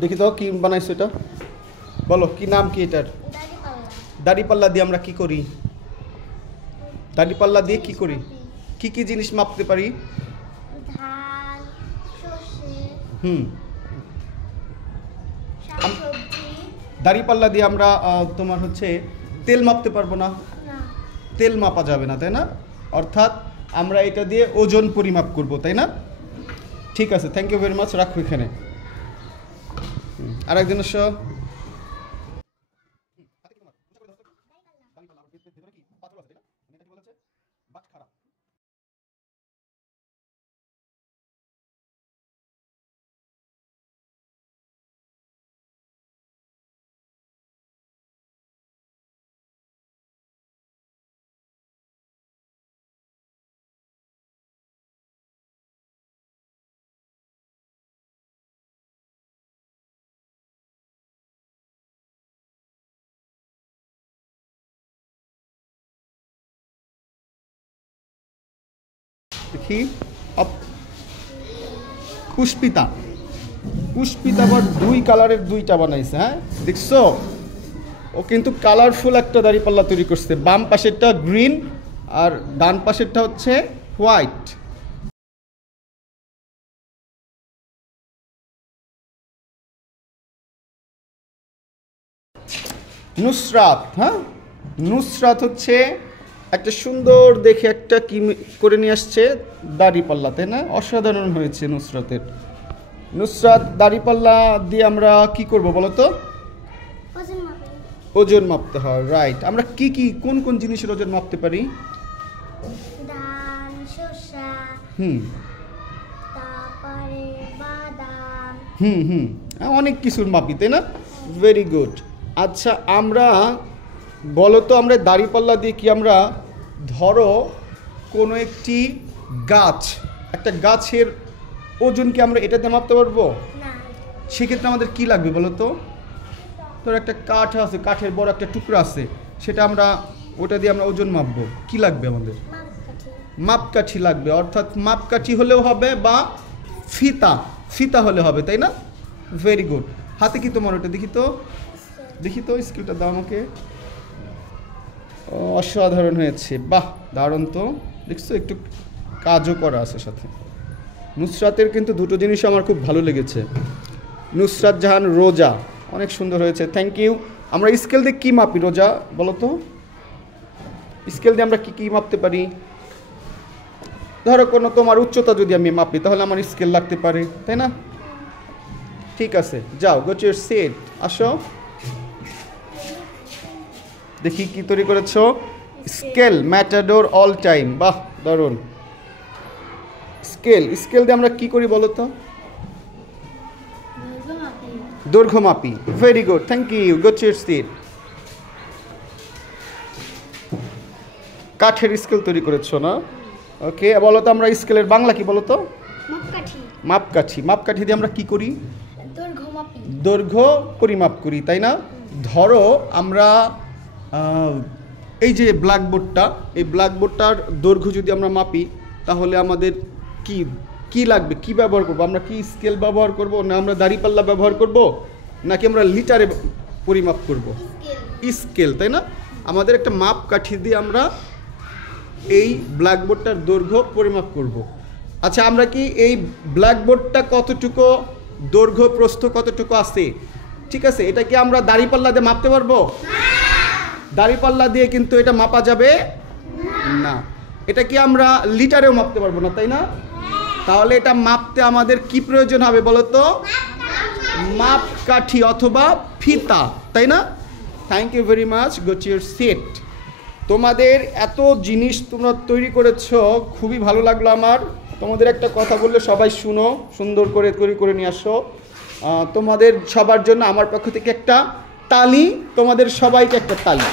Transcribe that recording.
দেখি তো কি বানাইছো এটা, বলো কি নাম কি এটার? দাড়িপাল্লা দিয়ে আমরা কি করি? দাড়িপাল্লা দিয়ে কি করি? কি কি জিনিস মাপতে পারি? ধান, সরষে, শাকসবজি। দাড়িপাল্লা দিয়ে আমরা তোমার হচ্ছে তেল মাপতে পারবো না, তেল মাপা যাবে না, তাই না? অর্থাৎ আমরা এটা দিয়ে ওজন পরিমাপ করব, তাই না? ঠিক আছে, থ্যাংক ইউ ভেরি মাচ, রাখো এখানে। আরেকজন এসো। দেখি পুষ্পিতা, পুষ্পিতা আবার দুই কালারের দুইটা বানাইছে। হ্যাঁ দেখছো, ও কিন্তু কালারফুল একটা দাড়িপাল্লা তৈরি করছে। বাম পাশেরটা গ্রিন আর ডান পাশেরটা হচ্ছে হোয়াইট। নুসরাত, হ্যাঁ নুসরাত হচ্ছে একটা সুন্দর দেখে একটা কি করে নিয়ে আসছে দাড়িপাল্লা, তাই না? অসাধারণ হয়েছে নুসরাতের। নুসরাত দাড়িপাল্লা দিয়ে আমরা কি করব বলো তো? ওজন মাপতে হয়, রাইট। আমরা কি কি কোন কোন জিনিসের ওজন মাপতে পারি? ধান, শসা, তারপরে বাদাম, অনেক কিছুর মাপি, তাই না? Very good. আচ্ছা আমরা বলো তো, আমরা দাড়িপাল্লা দিয়ে কি আমরা ধরো কোনো একটি গাছ, একটা গাছের ওজন কি আমরা এটাতে মাপতে পারবো? না। সেক্ষেত্রে আমাদের কি লাগবে বলো তো? তোর একটা কাঠ আছে, কাঠের বড় একটা টুকরা আছে, সেটা আমরা ওটা দিয়ে আমরা ওজন মাপবো, কি লাগবে আমাদের? মাপকাঠি লাগবে। অর্থাৎ মাপকাঠি হলেও হবে বা ফিতা, ফিতা হলে হবে, তাই না? Very good. হাতে কি তোমার ওটা দেখি তো, দেখি তো স্কেলটা দাও আমাকে। অসাধারণ হয়েছে, বাহ দারুণ তো। দেখছো একটু কাজও করা আছে সাথে। নুসরাতের কিন্তু দুটো জিনিস আমার খুব ভালো লেগেছে। নুসরাত জাহান রোজা, অনেক সুন্দর হয়েছে, থ্যাংক ইউ। আমরা স্কেল দিয়ে কী মাপি রোজা বলো তো? স্কেল দিয়ে আমরা কী কী মাপতে পারি? ধরো কোনো তোমার উচ্চতা যদি আমি মাপি তাহলে আমার স্কেল লাগতে পারে, তাই না? ঠিক আছে, যাও গো টু ইওর সিট, আসো দেখি কি তৈরি করেছো। স্কেল, ম্যাটাডোর অল টাইম, বাহ দারুণ। স্কেল, স্কেল দিয়ে আমরা কি করি বলো তো? দৈর্ঘ্য মাপি, very good, thank you, go to your seat. কাঠের স্কেল তৈরি করেছো না? ওকে, বলো তো আমরা স্কেলের বাংলা কি বলো তো? মাপকাঠি। মাপকাঠি, মাপকাঠি দিয়ে আমরা কি করি? দৈর্ঘ্য মাপি, দৈর্ঘ্য পরিমাপ করি, তাই না? ধরো আমরা এই যে ব্ল্যাকবোর্ডটা, এই ব্ল্যাকবোর্ডটার দৈর্ঘ্য যদি আমরা মাপি তাহলে আমাদের কি কি লাগবে, কি ব্যবহার করব? আমরা কি স্কেল ব্যবহার করব, না আমরা দাড়িপাল্লা ব্যবহার করব, নাকি আমরা লিটারে পরিমাপ করব? স্কেল, তাই না? আমাদের একটা মাপকাঠি দিয়ে আমরা এই ব্ল্যাকবোর্ডটার দৈর্ঘ্য পরিমাপ করব। আচ্ছা আমরা কি এই ব্ল্যাকবোর্ডটা কতটুকু দৈর্ঘ্য প্রস্থ কতটুকু আছে, ঠিক আছে, এটা কি আমরা দাড়িপাল্লা দিয়ে মাপতে পারবো? দাড়িপাল্লা দিয়ে কিন্তু এটা মাপা যাবে না। এটা কি আমরা লিটারেও মাপতে পারবো না, তাই না? তাহলে এটা মাপতে আমাদের কি প্রয়োজন হবে বলো তো? মাপকাঠি অথবা ফিতা, তাই না? Thank you very much, go to your seat. তোমাদের এত জিনিস তোমরা তৈরি করেছো, খুবই ভালো লাগলো আমার। তোমাদের একটা কথা বললে সবাই শুনো, সুন্দর করে তৈরি করে নিয়ে আসো। তোমাদের সবার জন্য আমার পক্ষ থেকে একটা তালি, তোমাদের সবাইকে একটা তালি।